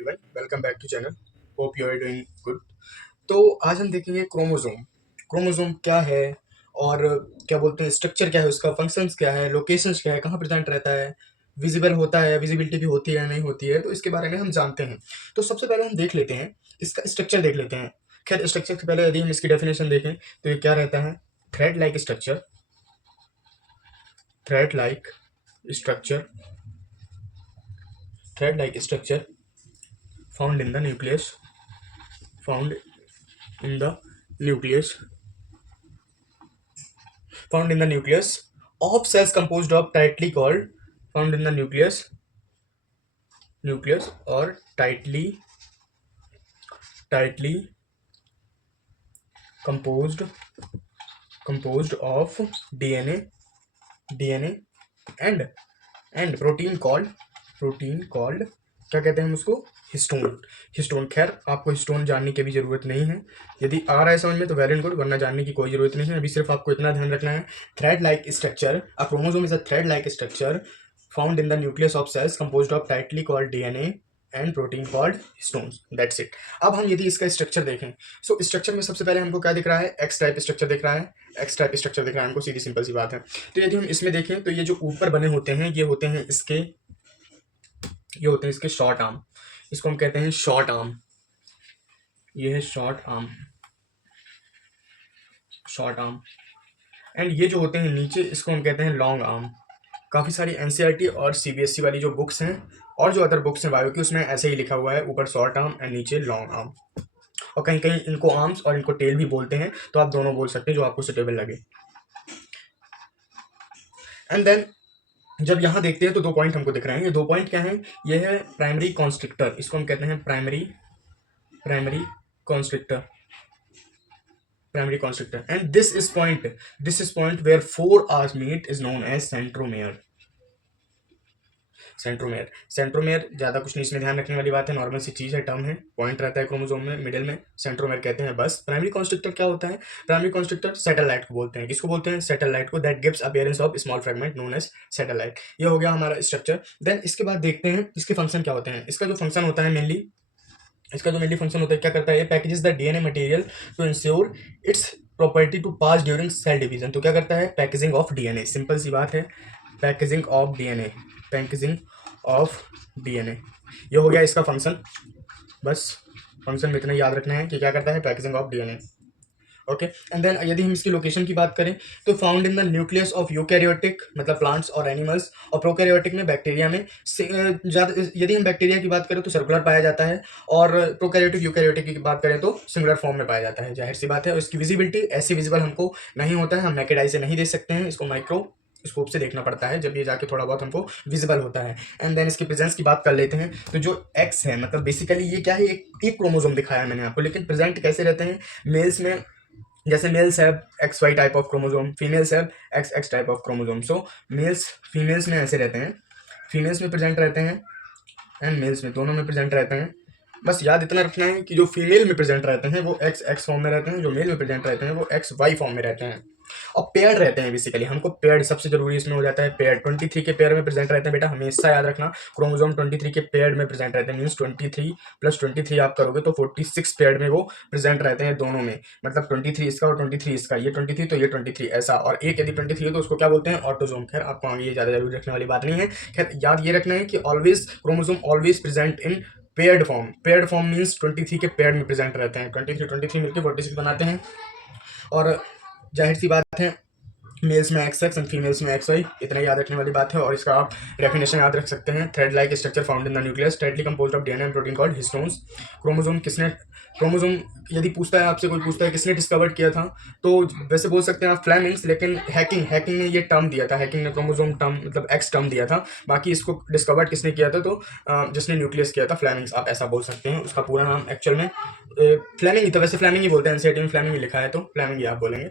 Everyone, welcome back to channel. Hope you are doing good. तो आज हम देखेंगे क्रोमोसोम। क्रोमोसोम क्या है और क्या बोलते हैं, स्ट्रक्चर क्या है, उसका फंक्शंस क्या है, लोकेशंस क्या है, कहाँ प्रेजेंट रहता है, विजिबल होता है, विजिबिलिटी भी होती है नहीं होती है, तो इसके बारे में हम जानते हैं। तो सबसे पहले हम देख लेते हैं, इसका स्ट्रक्चर देख लेते हैं। खैर, स्ट्रक्चर से पहले यदि हम इसकी डेफिनेशन देखें तो ये क्या रहता है, thread like structure. Thread like structure, thread like structure found in the nucleus, found in the nucleus, found in the nucleus of cells composed of tightly called, found in the nucleus or tightly composed of DNA and protein called क्या कहते हैं हम उसको, histone. खैर, आपको histone जानने की भी जरूरत नहीं है। यदि आ रहा है समझ में तो वेल एंड गुड, वरना जानने की कोई जरूरत नहीं है। अभी सिर्फ आपको इतना ध्यान रखना है, thread like structure, a chromosome is a thread like structure found in the nucleus of cells composed of tightly called DNA and protein called histones. That's it. अब हम यदि इसका स्ट्रक्चर देखें, सो स्ट्रक्चर में सबसे पहले हमको क्या दिख रहा है, एक्स टाइप स्ट्रक्चर दिख रहा है। एक्स टाइप स्ट्रक्चर दिख रहा है हमको, सीधी सिंपल सी बात है। तो यदि हम इसमें देखें तो ये जो ऊपर बने होते हैं ये होते हैं इसके शॉर्ट आर्म। इसको हम कहते हैं शॉर्ट आर्म। ये है शॉर्ट आर्म। एंड ये जो होते हैं नीचे, इसको हम कहते हैं लॉन्ग आर्म। काफ़ी सारी एनसीईआरटी और सीबीएसई वाली जो बुक्स हैं और जो अदर बुक्स हैं बायो की, उसमें ऐसे ही लिखा हुआ है, ऊपर शॉर्ट आर्म एंड नीचे लॉन्ग आर्म। और कहीं कहीं इनको आर्म्स और इनको टेल भी बोलते हैं, तो आप दोनों बोल सकते हैं जो आपको सुटेबल लगे। एंड देन जब यहाँ देखते हैं तो 2 पॉइंट हमको दिख रहे हैं। ये 2 पॉइंट क्या हैं, ये है प्राइमरी कॉन्स्ट्रिक्टर, इसको हम कहते हैं primary constrictor. And this is point where 4 arms meet is known as centromere। Centromere ज्यादा कुछ नहीं इसमें ध्यान रखने वाली बात है, नॉर्मल सी चीज है, टर्म है, पॉइंट रहता है क्रोमोसोम में मिडिल में, सेंट्रोमेयर कहते हैं बस। प्राइमरी कॉन्स्ट्रिक्टर क्या होता है, प्राइमरी कॉन्स्ट्रिक्टर सैटेलाइट को बोलते हैं। किसको बोलते हैं, सैटेलाइट को, that gives appearance of small fragment known as satellite. ये हो गया हमारा स्ट्रक्चर। देन इसके बाद देखते हैं इसके फंक्शन क्या होते हैं। इसका जो फंक्शन होता है मेनली, फंक्शन होता है, क्या करता है, ये packages the DNA material to ensure its property to pass during cell division. तो क्या करता है, पैकेजिंग ऑफ डीएनए, सिंपल सी बात है, पैकेजिंग ऑफ डीएनए। ये हो गया इसका फंक्शन। बस फंक्शन में इतना याद रखना है कि क्या करता है, packaging of DNA. Okay. And then यदि हम इसकी लोकेशन की बात करें तो found in the nucleus of eukaryotic, मतलब प्लांट्स और एनिमल्स, और प्रोकैरियोटिक में, बैक्टीरिया में ज़्यादा। यदि हम बैक्टीरिया की बात करें तो सर्कुलर पाया जाता है, और प्रोकैरियोटिक यूकैरियोटिक की बात करें तो सिंगुलर फॉर्म में पाया जाता है। जाहिर सी बात है, और इसकी विजिबिलिटी ऐसी विजिबल हमको नहीं होता है, हम नेकेड आई से नहीं देख सकते हैं, इसको माइक्रो स्कोप से देखना पड़ता है, जब ये जाके थोड़ा बहुत हमको विजिबल होता है। एंड देन इसकी प्रेजेंस की बात कर लेते हैं। तो जो एक्स है, मतलब बेसिकली ये क्या है, एक क्रोमोसोम दिखाया है मैंने आपको, लेकिन प्रेजेंट कैसे रहते हैं मेल्स में, जैसे males have XY type of chromosome, females have XX type of chromosome. So females में ऐसे रहते हैं, फीमेल्स में प्रेजेंट रहते हैं एंड मेल्स में, दोनों में प्रेजेंट रहते हैं। बस याद इतना रखना है कि जो फीमेल में प्रेजेंट रहते हैं वो XX फॉर्म में रहते हैं, जो मेल में प्रेजेंट रहते हैं वो XY फॉर्म में रहते हैं, और पेयर्ड रहते हैं। बेसिकली हमको पेयर्ड सबसे जरूरी इसमें हो जाता है, पेयर्ड 23 के पेयर में प्रेजेंट रहते हैं। बेटा हमेशा याद रखना, क्रोमोसोम 23 के पेयर्ड में प्रेजेंट रहते हैं, मीन्स 23 + 23 आप करोगे तो 46 पेयर्ड में वो प्रेजेंट रहते हैं दोनों में, मतलब 23 इसका और 23 इसका, ये 23 तो ये 23 ऐसा, और एक यदि 23 है तो उसको क्या बोलते हैं, ऑटोसोम। खैर आपको आगे ये ज़्यादा जरूरी रखने वाली बात नहीं है। खैर याद ये रखना है कि always chromosome always present in paired form means 23 के पेयर्ड में प्रेजेंट रहते हैं, 23 मिलकर 46 बनाते हैं। और जाहिर सी बात है, मेल्स में XX एंड फीमेल्स में XY, इतना याद रखने वाली बात है। और इसका आप डेफिनेशन याद रख सकते हैं, thread like structure found in the nucleus tightly composed of DNA and protein called histones. Chromosome यदि पूछता है आपसे, कोई पूछता है किसने डिस्कवर किया था, तो वैसे बोल सकते हैं आप फ्लेमिंग्स, लेकिन हैकिंग ने ये टर्म दिया था, हैकिंग ने क्रोमोसोम टर्म मतलब X टर्म दिया था। बाकी इसको डिस्कवर किसने किया था, तो जिसने न्यूक्लियस किया था, फ्लेमिंग्स आप ऐसा बोल सकते हैं। उसका पूरा नाम एक्चुअल में फ्लेमिंग ही था, वैसे फ्लेमिंग ही बोलते हैं, एनसीईआरटी में फ्लेमिंग ही लिखा है तो फ्लेमिंग ही आप बोलेंगे।